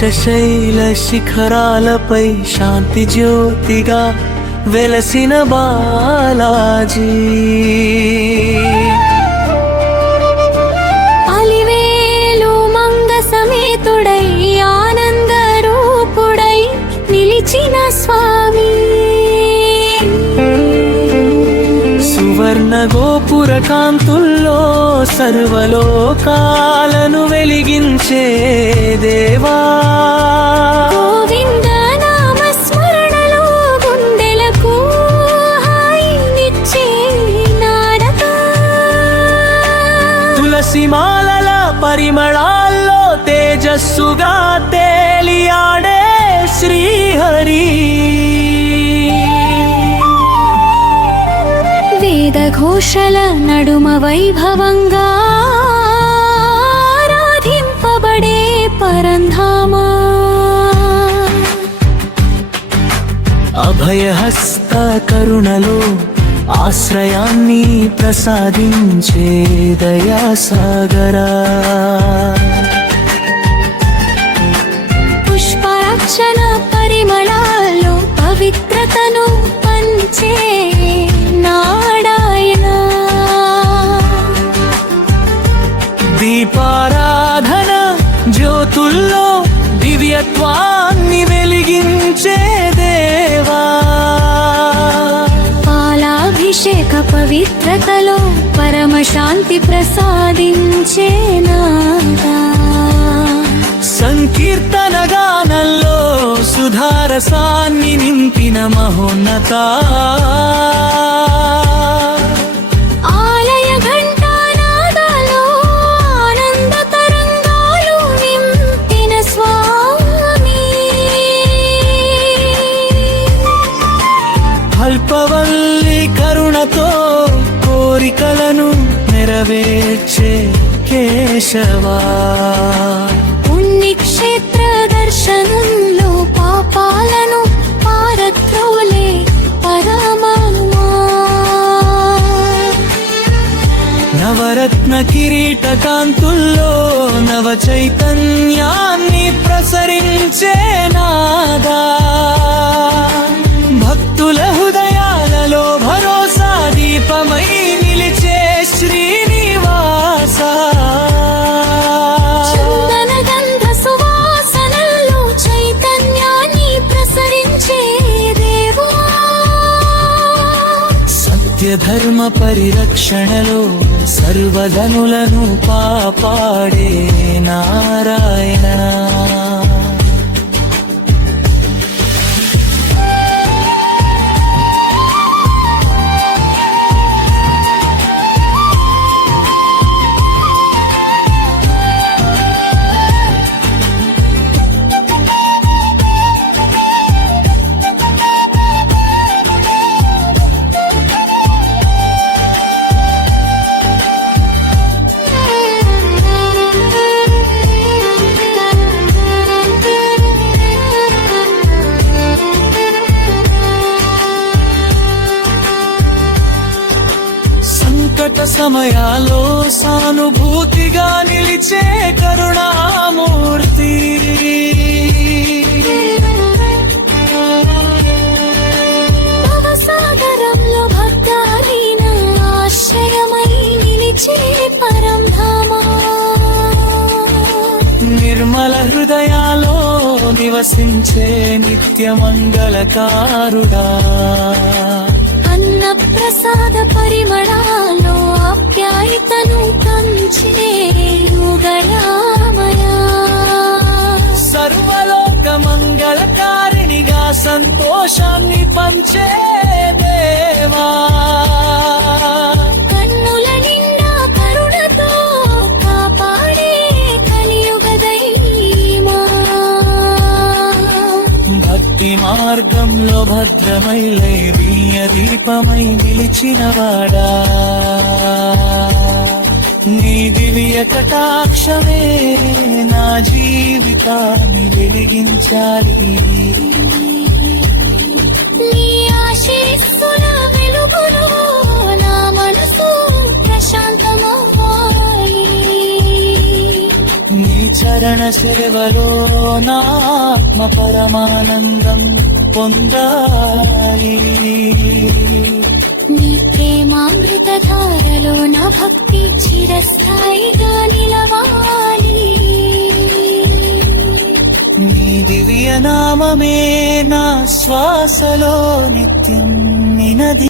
శేషశైల శిఖరాలపై శాంతి జ్యోతిగా వెలసిన బాలాజీ. అలివేలు మంగ సమేతుడై ఆనంద రూపుడై నిలిచిన స్వామి. సువర్ణ గోపుర కాంతుల్లో సర్వలోకాలను వెలిగించే దేవా. గోవింద నామ స్మరణలో గుండెలకు హాయినిచ్చే నాడక. తులసి మాలల పరిమళాల్లో తేజస్సుగా తేలియాడే శ్రీహరి. వేద ఘోషల నడుమ వైభవంగా ఆరాధింపబడే పరంధామా. అభయహస్త కరుణలో ఆశ్రయాన్ని ప్రసాదించే దయాసాగరా. పుష్పార్చన పరిమళాల్లో పవిత్రతను పంచే నారాయణ. దీపారాధన జ్యోతుల్లో దివ్యత్వాన్ని వెలిగించే దేవా. పాలాభిషేక పవిత్రతలో పరమశాంతి ప్రసాదించే నాదా. సంకీర్తన గానంలో సుధారసాన్ని నింపిన మహోన్నత. ఆలయ ఘంటానాదాలో ఆనంద తరంగాలు నింపిన స్వామి. అల్పవల్లి కరుణతో కోరికలను నెరవేర్చే కేశవా. పుణ్యక్షేత్ర దర్శనంలో పాపాలను పారత్రోలే పరమాత్మా. నవరత్న కిరీట కాంతుల్లో నవ చైతన్యాన్ని ప్రసరించే నాదా. భక్తుల హృదయాలలో భరోసా దీపమై నిలిచే శ్రీనివాస. చందన గంధ సువాసనల్లో చైతన్యాన్ని ప్రసరించే దేవా. సత్యధర్మ పరిరక్షణలో సర్వధనులను కాపాడే నారాయణ. సంకట సమయాల్లో సానుభూతిగా నిలిచే కరుణామూర్తి. భవసాగరంలో భక్తహీన ఆశ్రయమై నిలిచే పరంధామా. నిర్మల హృదయాలో నివసించే నిత్య మంగళకారుడా. అన్న ప్రసాద పరిమళాలో ఆప్యాయతను పంచే యుగళామయా. సర్వలోక మంగళకారిణిగా సంతోషాన్ని పంచే దేవా. కన్నుల నిండా కరుణతో కాపాడే కలియుగ దైవమా. భక్తి మార్గంలో భద్రమై దివ్య దీపమై నిలిచినవాడా. నీ దివ్య కటాక్షమే నా జీవితాన్ని వెలిగించాలి. నీ ఆశీస్సుల వెలుగులో నా మనసు ప్రశాంతమవ్వాలి. చరణ సేవలో నా ఆత్మ పరమానందం పొందాలి. నీ ప్రేమామృత ధారలో నా భక్తి చిరస్థాయిగా నిలవాలి. నీ దివ్య నామమే నా శ్వాసలో నిత్యం నినది.